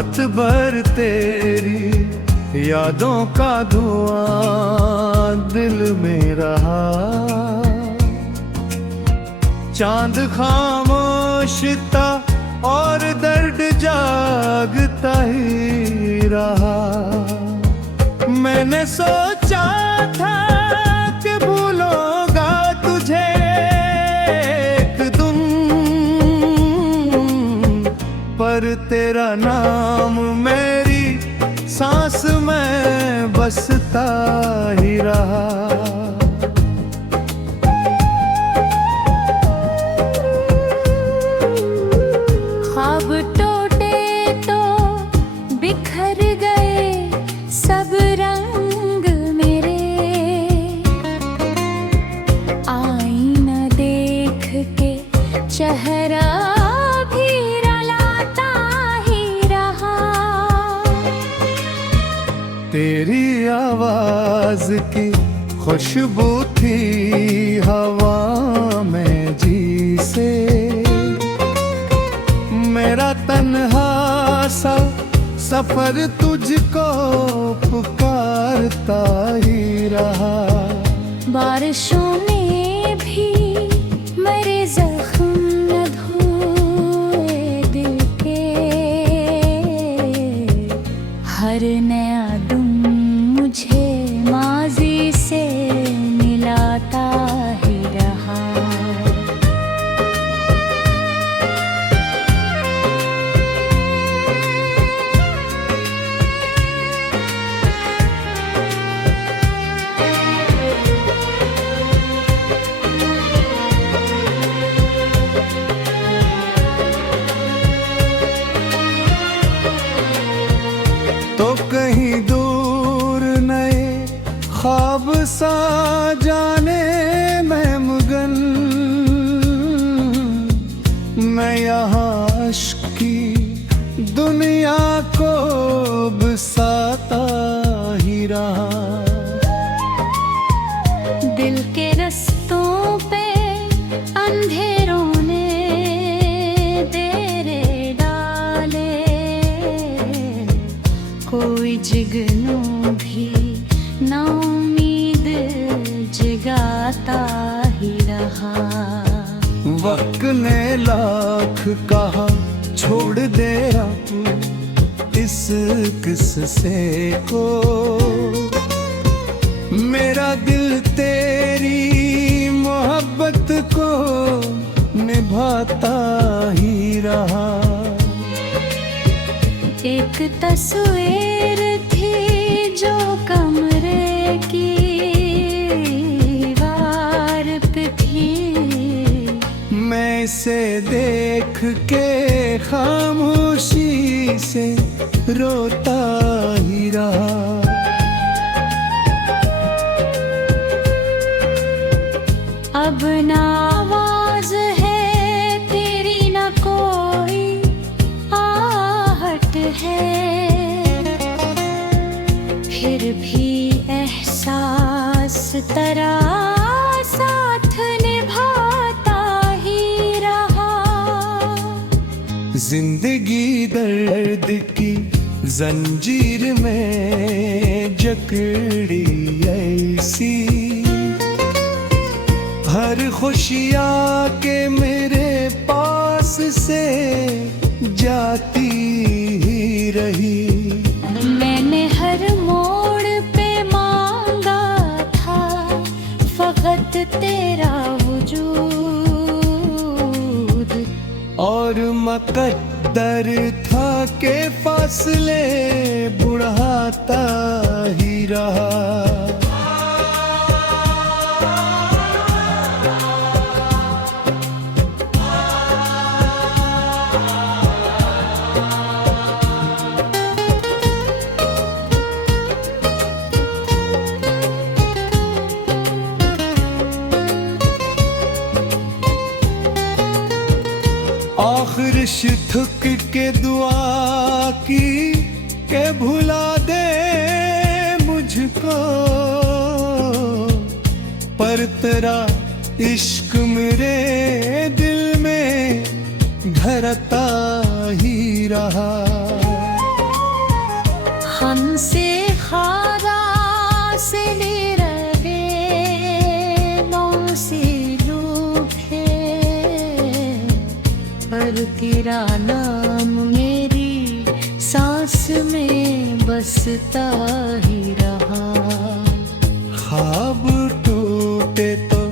रात भर तेरी यादों का धुआं दिल में रहा। चांद खामोश था और दर्द जागता ही रहा। मैंने सोचा था कि भूलूंगा तुझे एक दिन, पर तेरा नाम मेरी सांस में बसता ही रहा। ख्वाब टूटे तो बिखर गए सब रंग मेरे, आईना देख के चेहरा भी रुलाता ही रहा। तेरी आवाज की खुशबू थी हवा में जी से, मेरा तन्हा सा सफर तुझको पुकारता ही रहा। बारिशों में भी मेरे जख्म न धोए दिल के, हर नया दम मुझे माजी से मिलाता ही रहा। तो कहीं दूर नए ख्वाब सा जाने मैं मगन, मैं यहाँ अश्क की दुनिया को बसाता ही रहा। दिल के रस्तों पे अंधेरों ने डेरे डाले, कोई जुगनू भी ना उम्मीद जगाता ही रहा। वक्त ने लाख कहा छोड़ दे अब इस किस्से को, मेरा दिल तेरी मोहब्बत को निभाता ही रहा। एक तस्वीर थी जो कमरे की दीवार पे थी, मैं इसे देख के खामोशी से रोता ही रहा। अब ना आवाज है तेरी न कोई आहट है, फिर भी एहसास तेरा साथ निभाता ही रहा। जिंदगी दर्द की जंजीर में जकड़ी ऐसी, हर खुशियाँ के मेरे पास से जाती ही रही। मैंने हर मोड़ पे मांगा था फकत तेरा वजूद, और मुकद्दर था के फासले बढ़ाता ही रहा। आखिरिश थक के दुआ की के भुला दे मुझको, पर तेरा इश्क मेरे दिल में धरता ही रहा। हमसे खारा से रगे से लूटे, पर तेरा नाम मेरी सांस में बसता ही रहा। ख्वाब टूटे तो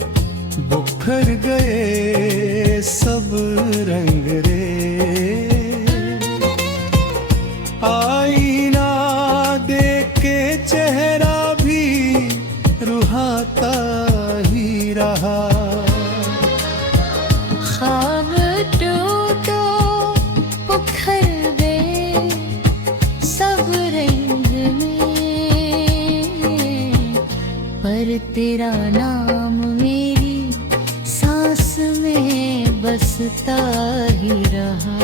बिखर गए सब रंग रे, आईना देख के चेहरा भी रुहाता ही रहा। ख्वाब टूटो बिखर गए सब रंग में, पर तेरा नाम मेरी सांस में बसता ही रहा।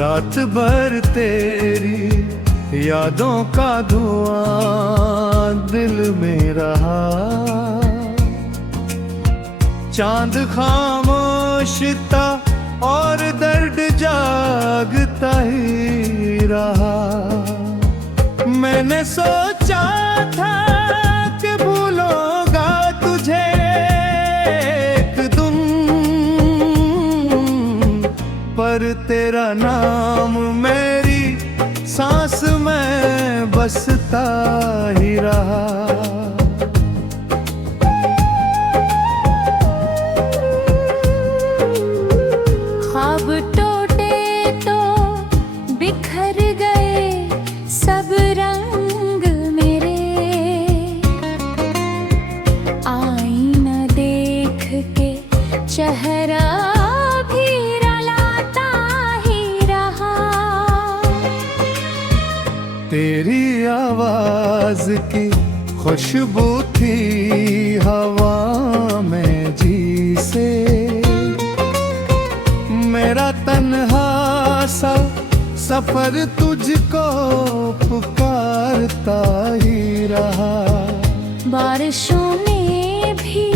रात भर तेरी यादों का धुआं दिल में रहा, चांद खामोश था और दर्द जागता ही रहा। मैंने सोचा था कि भूलूंगा तुझे एक दिन, पर तेरा नाम मेरी सांस में बसता ही रहा। ख्वाब टूटे तो बिखर गए सब रंग मेरे, आईना देख के चेहरा भी रुलाता ही रहा। तेरी आवाज की खुशबू थी हवा में जी से, मेरा तन्हा सा सफर तुझको पुकारता ही रहा। बारिशों में भी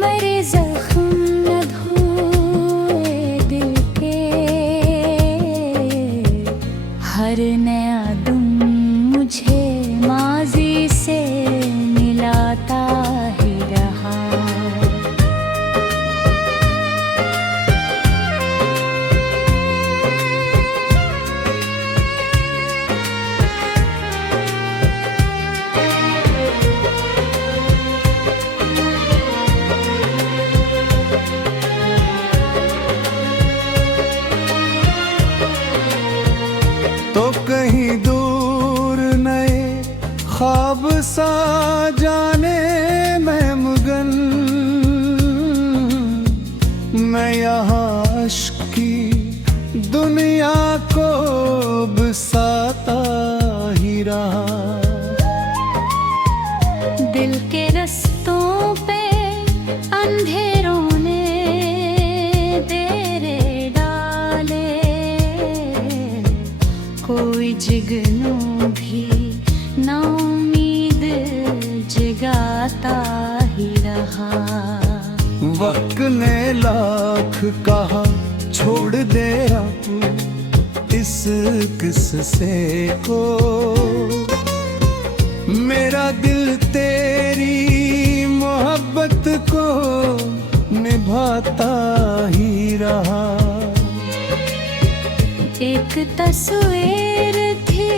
मेरे जख्म न धोए दिल के, हर नया दम मुझे माजी से मिलाता ही रहा। तो कहीं दूर नए ख्वाब सा जाने मैं मगन, मैं यहाँ अश्क की दुनिया को बसाता ही रहा। दिल के रस्तों पे अंधेरों ने तेरे डाले, कोई जिगनों भी ना उम्मीद जगाता ही रहा। वक्त ने लाख कहा छोड़ दे अब इस किस्से को, मेरा दिल तेरी मोहब्बत को निभाता ही रहा। एक तस्वीर थी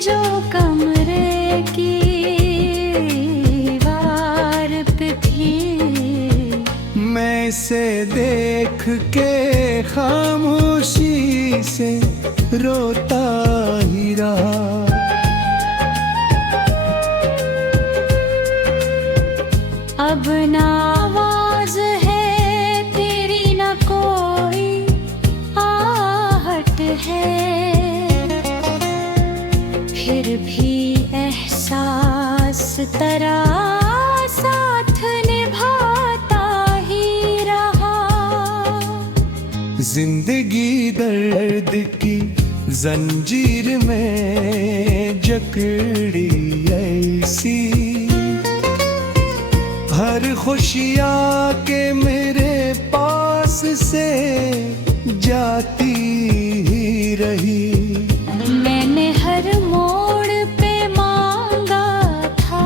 जो कमरे की दीवार पे थी, मैं इसे देख के खामोशी से रोता ही रहा। अब ना आवाज है तेरी न कोई आहट है, फिर भी एहसास तरा जिंदगी दर्द की जंजीर में जकड़ी ऐसी, हर खुशियाँ के मेरे पास से जाती ही रही। मैंने हर मोड़ पे मांगा था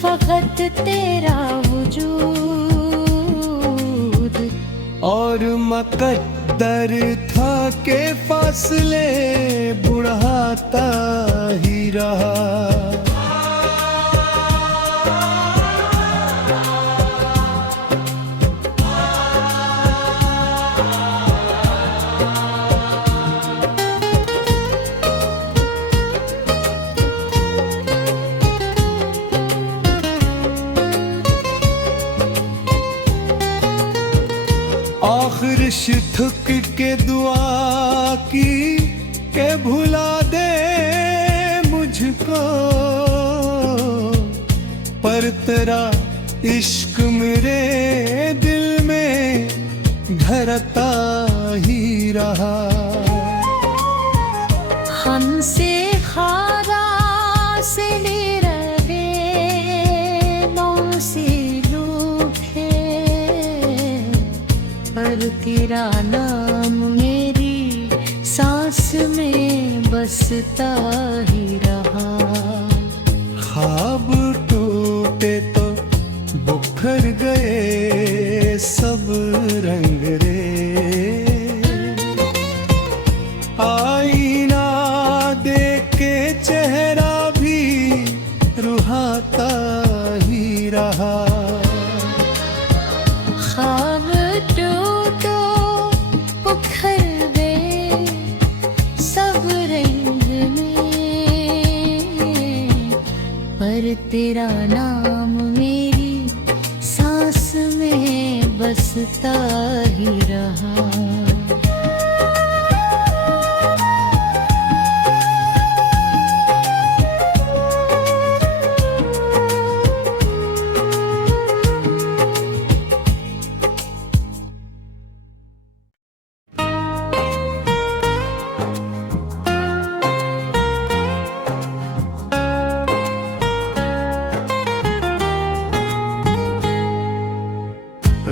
फकत तेरा वजूद, और मुकद्दर था के फासले बढ़ाता ही रहा। आखिरिश थक के दुआ की के भुला दे मुझको, पर तेरा इश्क मेरे दिल में धरता ही रहा। हमसे खारा से रहे से लूटे, पर तेरा नाम मेरी सांस में बसता ही रहा। ख्वाब टूटे तो बिखर गए सब रंग रे, आईना देख के चेहरा भी रुहाता ही रहा। ख्वाब टूटो बिखर गए सब रंग में, पर तेरा नाम मेरी सांस में बसता ही रहा।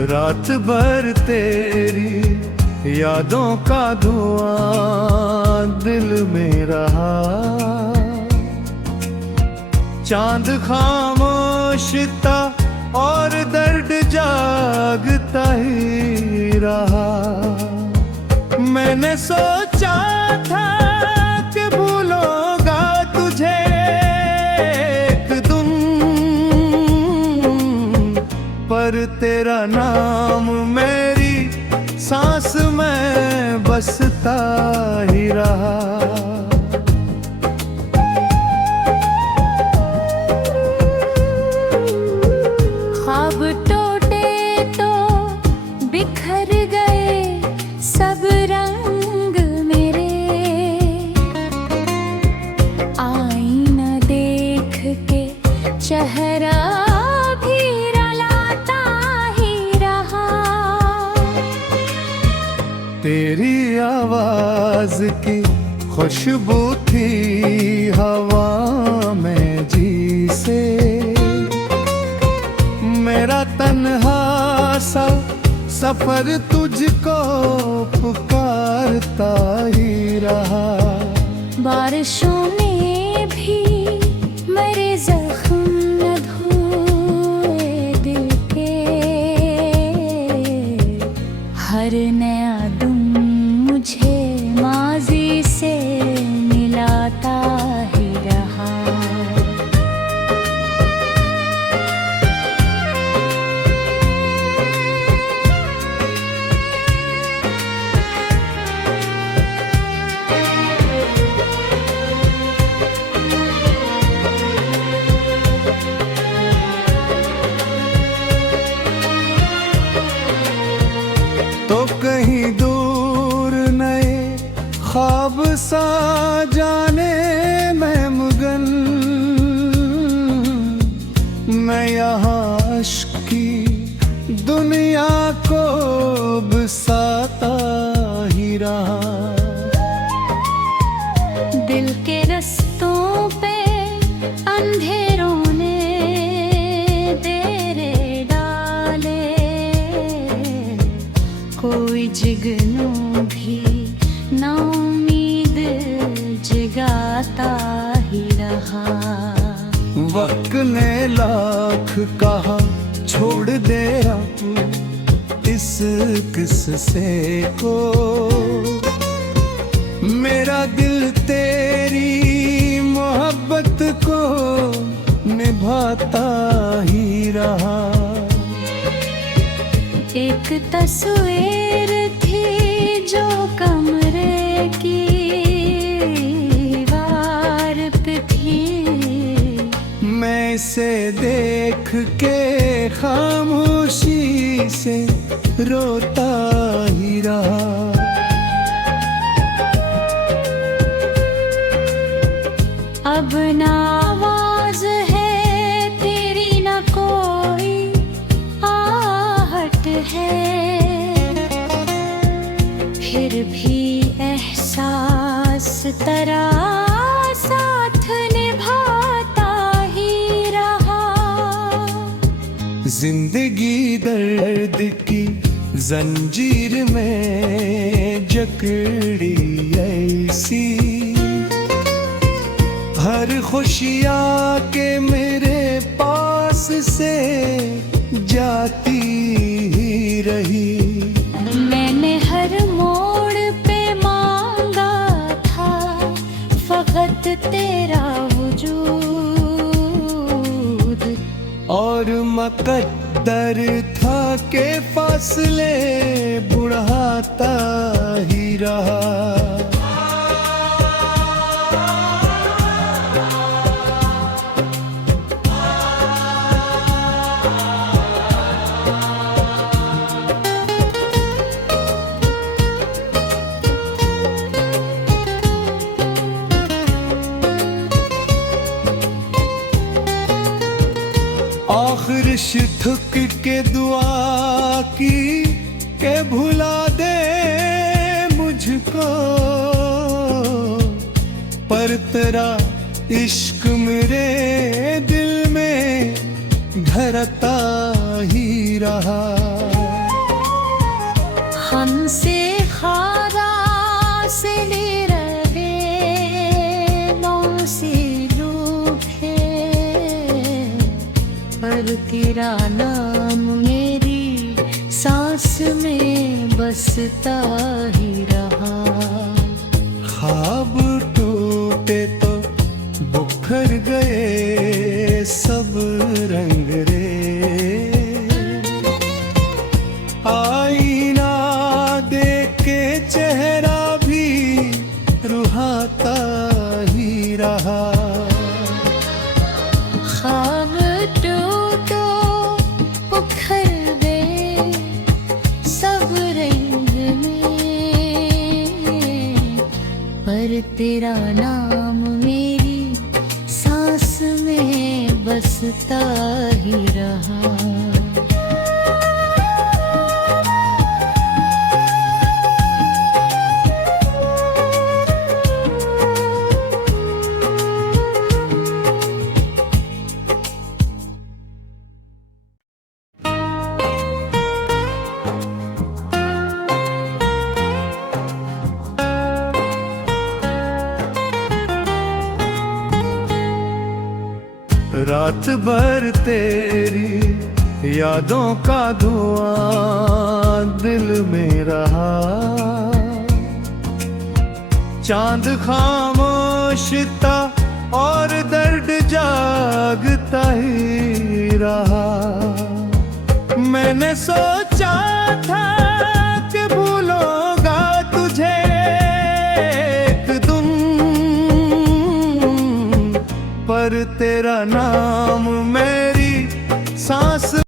रात भर तेरी यादों का धुआं दिल में रहा, चांद खामोश था और दर्द जागता ही रहा। मैंने सोचा था कि भूलूंगा तुझे एक दिन, पर तेरा नाम मेरी सांस में बसता ही रहा। ख्वाब टूटे तो बिखर गए सब रंग मेरे, आईना देख के चेहरा भी रलाता ही रहा। तेरी आवाज की खुशबू थी हवा में जी से, मेरा तन्हा सा सफर तुझको पुकारता ही रहा। बारिशों में भी मेरे जख्म न धोए दिल के, हर नया दम मुझे माजी से मिलाता ही रहा। तो कहीं दूर नए ख्वाब सा जाने मैं मगन, मैं यहाँ अश्क की दुनिया को बसाता ही रहा। दिल के रस्तों पे अंधेरों ने डेरे डाले, कोई जुगनू भी ना उम्मीद जगाता ही रहा। वक्त ने लाख कहा छोड़ दे अब इस किस्से को, मेरा दिल तेरी मोहब्बत को निभाता ही रहा। एक तस्वीर थी जो कमरे की दीवार पे थी, मैं इसे देख के खामोशी से रोता ही रहा। अब ना आवाज है तेरी ना कोई आहट है, फिर भी एहसास तरह साथ निभाता ही रहा। जिंदगी दर्द की जंजीर में जकड़ी ऐसी, हर खुशियाँ के मेरे पास से जाती ही रही। मैंने हर मोड़ पे मांगा था फकत तेरा वजूद, और मुकद्दर था के फासले बढ़ाता ही रहा। आखिर ठुक के दुआ की के भुला दे मुझको, पर तेरा इश्क मेरे दिल में धरता ही रहा। हमसे खारा से ले रहे नौसी लूटे, पर तेरा नाम मेरी सांस में बसता ही रहा। ख्वाब टूटे तो बुखर गए सब रंग रे, आईना देख के चेहरा भी रुहाता ही रहा। ख्वाब टूटो उखड़ गए सब रंग में, पर तेरा नाम मेरी सांस में बसता ही रहा। रात भर तेरी यादों का धुआं दिल में रहा, चांद खामोश था और दर्द जागता ही रहा। मैंने सोचा था कि भूलूंगा तुझे एक दिन, पर तेरा नाम मेरी सांस